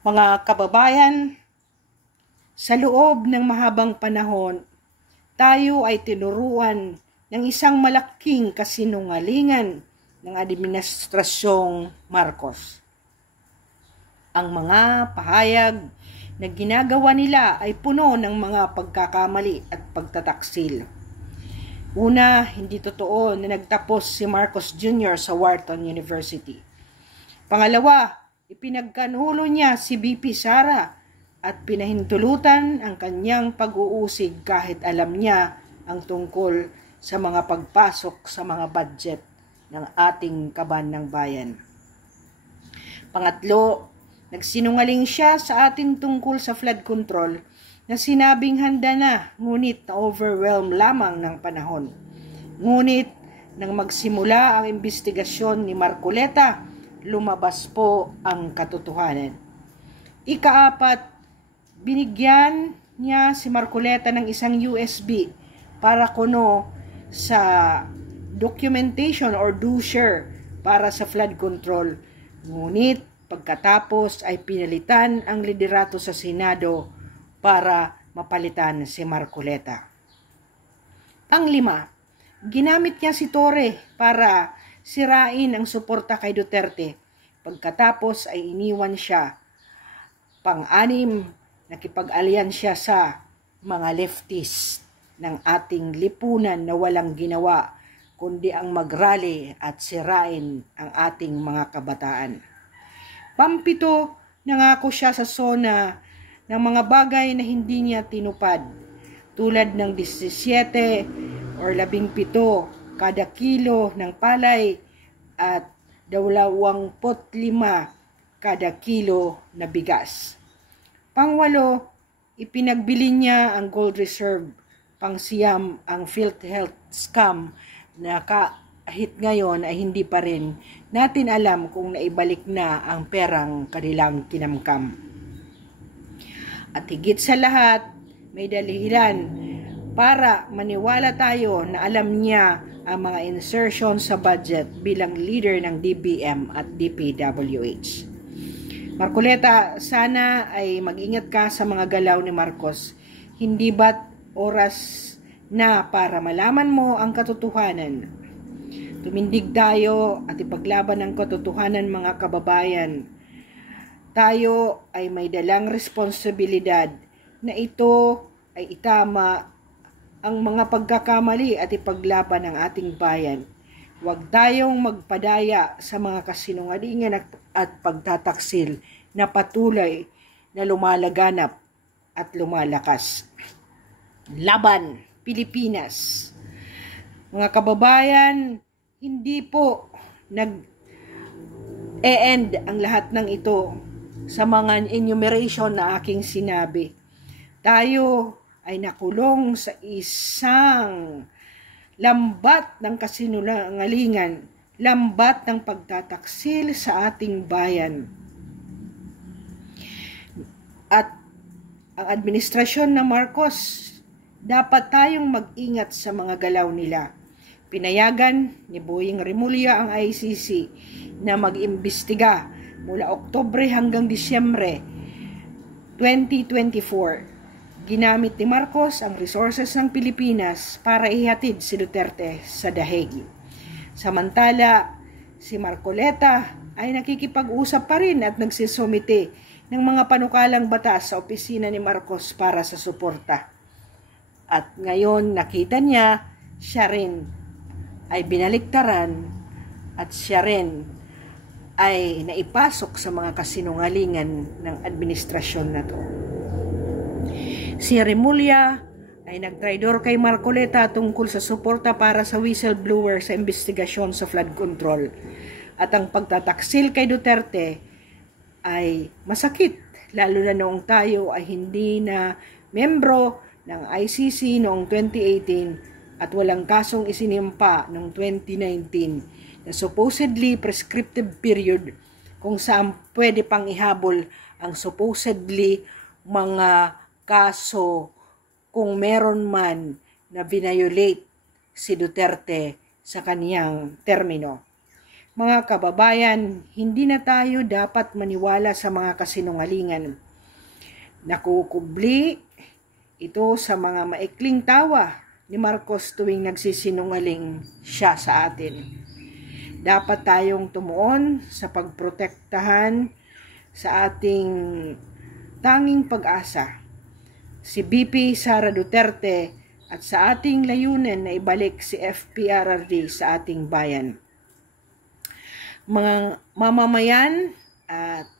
Mga kababayan, sa loob ng mahabang panahon, tayo ay tinuruan ng isang malaking kasinungalingan ng Administrasyong Marcos. Ang mga pahayag na ginagawa nila ay puno ng mga pagkakamali at pagtataksil. Una, hindi totoo na nagtapos si Marcos Jr. sa Wharton University. Pangalawa, ipinagkanulo niya si VP Sara at pinahintulutan ang kanyang pag-uusig kahit alam niya ang tungkol sa mga pagpasok sa mga budget ng ating kaban ng bayan. Pangatlo, nagsinungaling siya sa atin tungkol sa flood control na sinabing handa na, ngunit na-overwhelm lamang ng panahon. Ngunit nang magsimula ang investigasyon ni Marcoleta, lumabas po ang katotohanan. Ikaapat, binigyan niya si Marcoleta ng isang USB para kuno sa documentation or do-share para sa flood control. Ngunit pagkatapos ay pinalitan ang liderato sa Senado para mapalitan si Marcoleta. Panglima, ginamit niya si Torre para sirain ang suporta kay Duterte. Pagkatapos ay iniwan siya. Pang-anim, nakipag-alyansya sa mga leftist ng ating lipunan na walang ginawa kundi ang mag-rally at sirain ang ating mga kabataan. Pampito, nangako siya sa SONA ng mga bagay na hindi niya tinupad, tulad ng 17 or 17 kada kilo ng palay at 25 kada kilo na bigas. Pangwalo, ipinagbili niya ang gold reserve. Pangsiyam, ang PhilHealth scam na kahit ngayon ay hindi pa rin natin alam kung naibalik na ang perang kanilang kinamkam. At higit sa lahat, may dahilan para maniwala tayo na alam niya ang mga insertion sa budget bilang leader ng DBM at DPWH. Marcoleta, sana ay mag-ingat ka sa mga galaw ni Marcos. Hindi ba't oras na para malaman mo ang katotohanan? Tumindig tayo at ipaglaban ang katotohanan, mga kababayan. Tayo ay may dalang responsibilidad na ito ay itama ang mga pagkakamali at ipaglaban ng ating bayan. Huwag tayong magpadaya sa mga kasinungalingan at pagtataksil na patuloy na lumalaganap at lumalakas. Laban, Pilipinas. Mga kababayan, hindi po nag-e-end ang lahat ng ito sa mga enumeration na aking sinabi. Tayo ay nakulong sa isang lambat ng kasinungalingan, lambat ng pagtataksil sa ating bayan. At ang administrasyon ng Marcos, dapat tayong mag-ingat sa mga galaw nila. Pinayagan ni Boying Remulla ang ICC na mag-imbestiga mula Oktubre hanggang Disyembre 2024. Ginamit ni Marcos ang resources ng Pilipinas para ihatid si Duterte sa dahig. Samantala, si Marcoleta ay nakikipag-usap pa rin at nagsisumite ng mga panukalang batas sa opisina ni Marcos para sa suporta. At ngayon nakita niya, siya rin ay binaliktaran at siya rin ay naipasok sa mga kasinungalingan ng administrasyon na to. Si Remulla ay nagtraidor kay Marcoleta tungkol sa suporta para sa whistleblower sa investigasyon sa flood control. At ang pagtataksil kay Duterte ay masakit, lalo na noong tayo ay hindi na membro ng ICC noong 2018 at walang kasong isinimpa noong 2019 na supposedly prescriptive period kung saan pwede pang ihabol ang supposedly mga kaso kung meron man na violate si Duterte sa kaniyang termino. Mga kababayan, hindi na tayo dapat maniwala sa mga kasinungalingan. Nakukubli ito sa mga maikling tawa ni Marcos tuwing nagsisinungaling siya sa atin. Dapat tayong tumuon sa pagprotektahan sa ating tanging pag-asa, si BP Sara Duterte, at sa ating layunin na ibalik si FPRRD sa ating bayan. Mga mamamayan at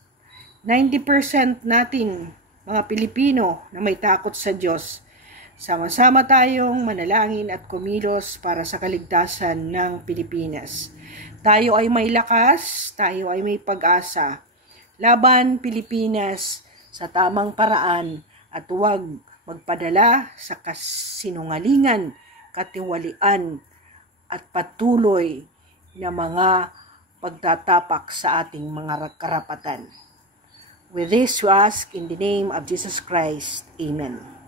90% natin mga Pilipino na may takot sa Diyos, sama-sama tayong manalangin at kumilos para sa kaligtasan ng Pilipinas. Tayo ay may lakas, tayo ay may pag-asa. Laban Pilipinas sa tamang paraan at huwag magpadala sa kasinungalingan, katiwalian at patuloy na mga pagtatapak sa ating mga karapatan. With this we ask in the name of Jesus Christ. Amen.